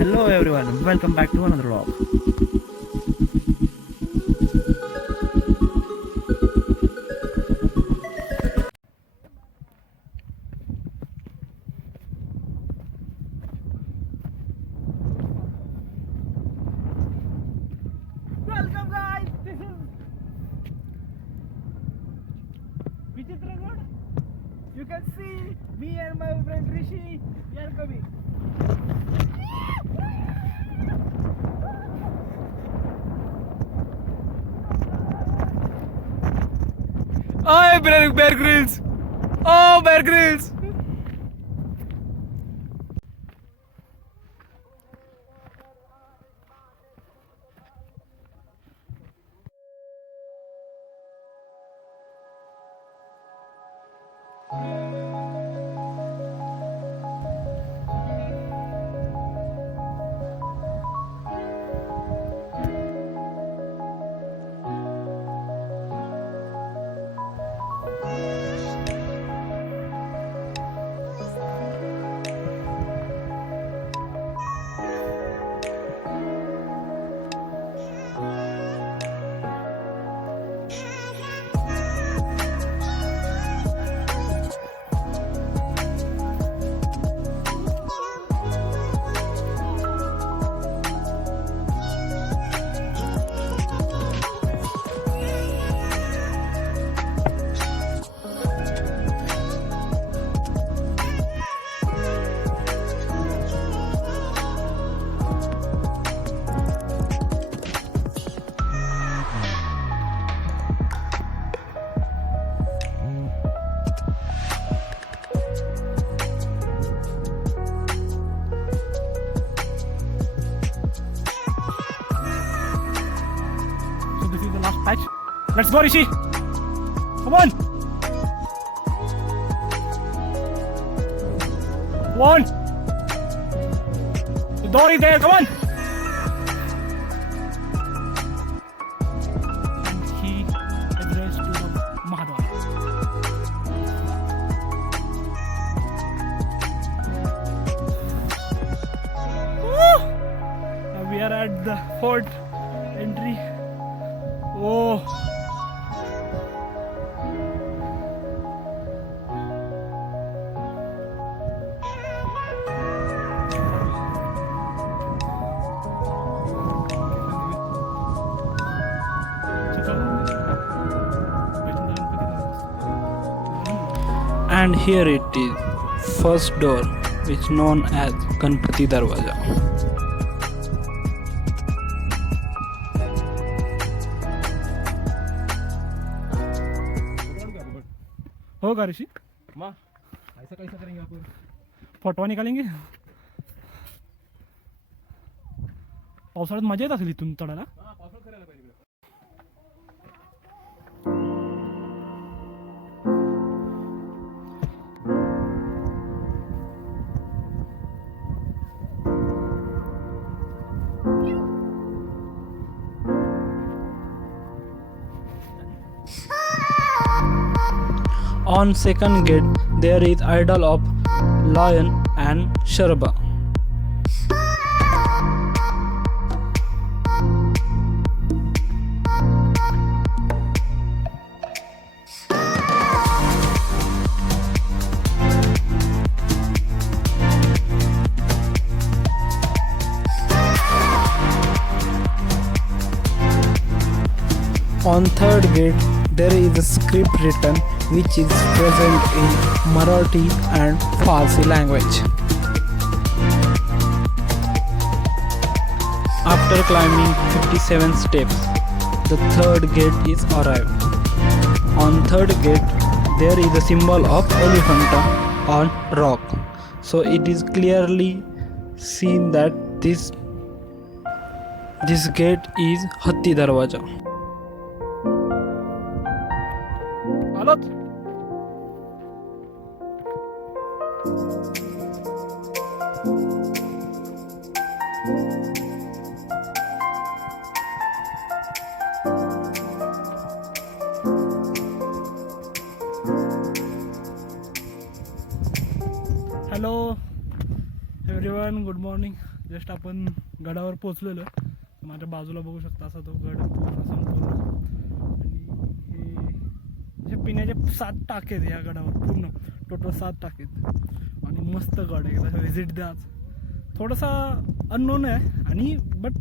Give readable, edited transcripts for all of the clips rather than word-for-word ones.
Hello everyone, welcome back to another vlog. Welcome guys, this is Vichitra Road. You can see me and my friend Rishi, we are coming. Oh, Bear Grylls! Oh, Bear Grylls! So this is the last patch. Let's go, Rishi. Come on. Come on. The door is there. Come on. And he addressed to the Mahadwar. Now we are at the fort entry. Oh. And here it is, first door, which known as Ganpati Darwaja. होगा ऋषि माँ ऐसा कैसा करेंगे आप? Photo निकालेंगे. पावसाळ्यात मजा येत असेल इथून चढायला. हाँ पासवर्ड करायला पाहिजे. On second gate, there is idol of lion and Sharba. On third gate, there is a script written which is present in Marathi and Farsi language. After climbing 57 steps, the third gate is arrived. On third gate, there is a symbol of elephant on rock. So it is clearly seen that this gate is Hatti Darwaja. आलोत. Hello everyone, good morning. Just आपण गडावर पोचलेलो आहे. माझ्या बाजूला बघू शकता असा तो गड पूर्ण संपूर्ण. आणि हे पिण्याचे 7 टाके आहेत या गडावर, पूर्ण टोटल 7 टाके आहेत. आणि मस्त गड आहे, एकदा व्हिजिट द्या. थोडासा अननोन आहे आणि बट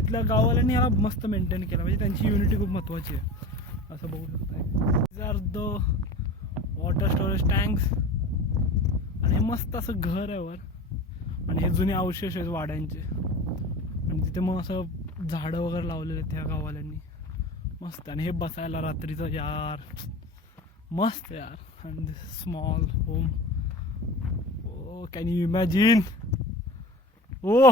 इथल्या गाववाल्यांनी याला मस्त मेंटेन केला, म्हणजे त्यांची युनिटी खूप महत्त्वाची आहे असं बघू शकता. These are the water storage tanks. आणि हे मस्त असं घर आहे वर. आणि हे जुने अवशेष आहेत वाड्यांचे. आणि तिथे मग असं झाडं वगैरे लावलेले आहेत त्या गाववाल्यांनी मस्त. आणि हे बसायला रात्रीचं यार मस्त यार. And this small home. Oh can you imagine. ओ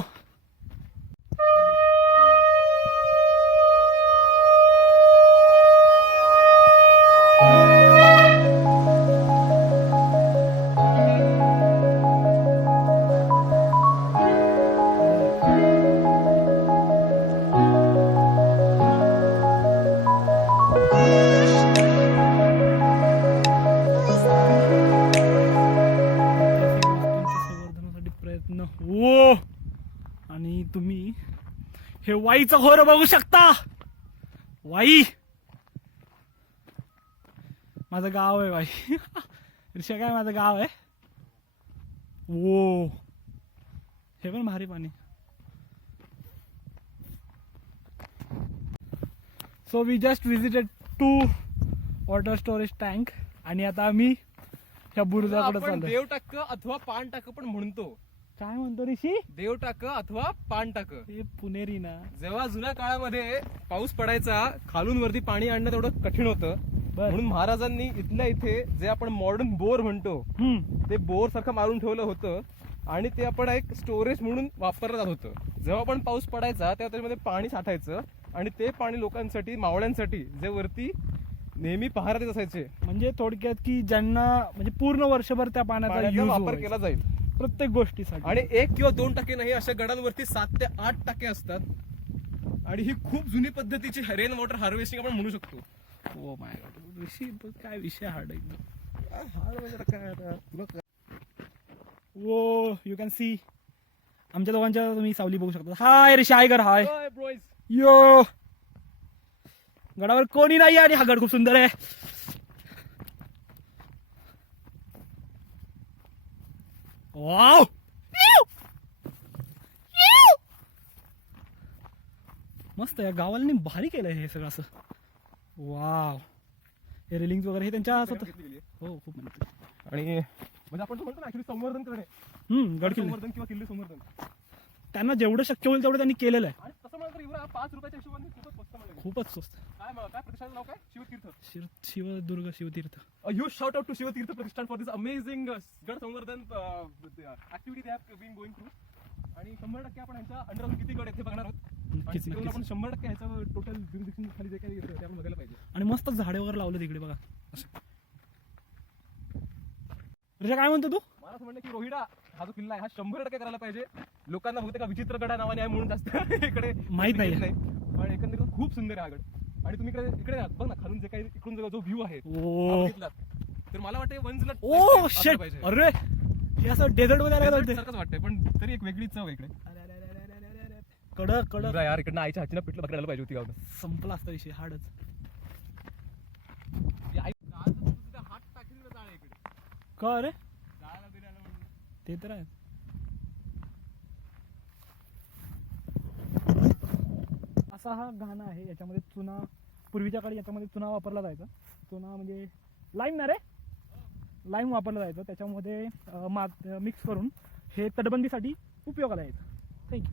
संवर्धनासाठी प्रयत्न हो. आणि तुम्ही हे वाईचं घोर बघू शकता. वाई माझं गाव आहे. वाई ऋषा काय माझं गाव आहे. ओ हे पण भारी पाणी. So we just visited 2 water storage tank. आणि आता आम्ही ह्या बुरुजाकडे आपण चाललोय. देव टाक अथवा पान टाक पण म्हणतो. काय म्हणतो ऋषी. देव टाक अथवा पान टाक. हे पुणेरी ना. जेव्हा जुन्या काळामध्ये पाऊस पडायचा, खालून वरती पाणी आणणं तेवढं कठीण होतं. बर. म्हणून महाराजांनी इथल्या इथे जे आपण मॉडर्न बोर म्हणतो ते बोर सारखं मारून ठेवलं होतं. आणि ते आपण एक स्टोरेज म्हणून वापरलं जात होतं. जेव्हा पण पाऊस पडायचा तेव्हा त्याच्यामध्ये पाणी साठायचं. आणि ते पाणी लोकांसाठी, मावळ्यांसाठी जे वरती नेहमी पहारा देत असायचे, म्हणजे थोडक्यात की ज्यांना म्हणजे पूर्ण वर्षभर त्या पाण्याचा पाण्याचा यूज वापर केला जाईल. प्रत्येक गोष्टीसाठी. आणि 1 किंवा 2 टाके नाही, अशा गडांवरती 7 ते 8 टाके असतात. आणि ही खूप जुनी पद्धतीची रेन वॉटर हार्वेस्टिंग आपण म्हणू शकतो. ओ माय गॉड ऋषी काय विषय हार्ड एकदम. हार्ड म्हणजे आता काय आता तुला ओ यू कॅन सी आमच्या दोघांच्या तुम्ही सावली बघू शकता. हाय ऋषी हाय. हाय काय ब्रॉईज. यो गडावर कोणी नाही. आणि हा गड खूप सुंदर आहे. वाव मस्त आहे. गावाला भारी केलंय हे सगळं असं. वाव हे रेलिंग वगैरे हे त्यांच्या हो खूप मेहनत. आणि म्हणजे आपण तो म्हणतो ना ऍक्च्युली संवर्धन करणे. गड किल्ले संवर्धन किंवा किल्ले संवर्धन. त्यांना जेवढं शक्य होईल तेवढं त्यांनी केलेलं आहे. आणि तसं म्हणलं तर इवरा 5 रुपयाच्या हिशोबाने खूपच स्वस्त मिळेल. खूपच स्वस्त. काय प्रतिष्ठानचं नाव काय. Shivtirth. Shivdurg Shivtirth. A huge shout out to Shivatirtha Pratishthan for this amazing गड संवर्धन activity they have been going through. आणि 100% आपण यांच्या अंडर किती गड आहेत ते बघणार आहोत. आणि नक्कीच तिकडून नक्कीच. आपण 100% ह्याचं टोटल ज्युरिडिक्शन खाली जे काही येतं ते आपण बघायला पाहिजे. आणि मस्त झाडे वगैरे लावले तिकडे बघा असं. ऋषा काय म्हणतो तू. मला असं म्हणणं की रोहिडा हा जो किल्ला आहे हा 100% करायला पाहिजे. लोकांना बहुतेक का विचित्र गडा नावाने आहे म्हणून जास्त इकडे माहित नाही. पण एकंदरीत खूप सुंदर आहे हा गड. आणि तुम्ही इकडे बघ ना, खालून जे काही इकडून जो व्ह्यू आहे ओ. हा बघितलात तर मला वाटतं वन्सला ओ शेट. अरे हे असं डेझर्ट मध्ये आलं सारखंच वाटतंय, पण तरी एक वेगळी चव आहे इकडे. कडक कडक यार इकडनं आईच्या हातीनं पिठलं बघायला पाहिजे होती गावनं. संपला असता विषय हार्डच. हात टाकली जाळ इकडे का रे जाळाला बिरायला म्हणून. ते तर आहे. असा हा घाणा आहे. याच्यामध्ये चुना पूर्वीच्या काळी याच्यामध्ये चुना वापरला जायचा. चुना म्हणजे लाईम ना रे. लाईम वापरला जायचं. त्याच्यामध्ये मिक्स करून हे तटबंदीसाठी उपयोगाला यायचं. थँक्यू.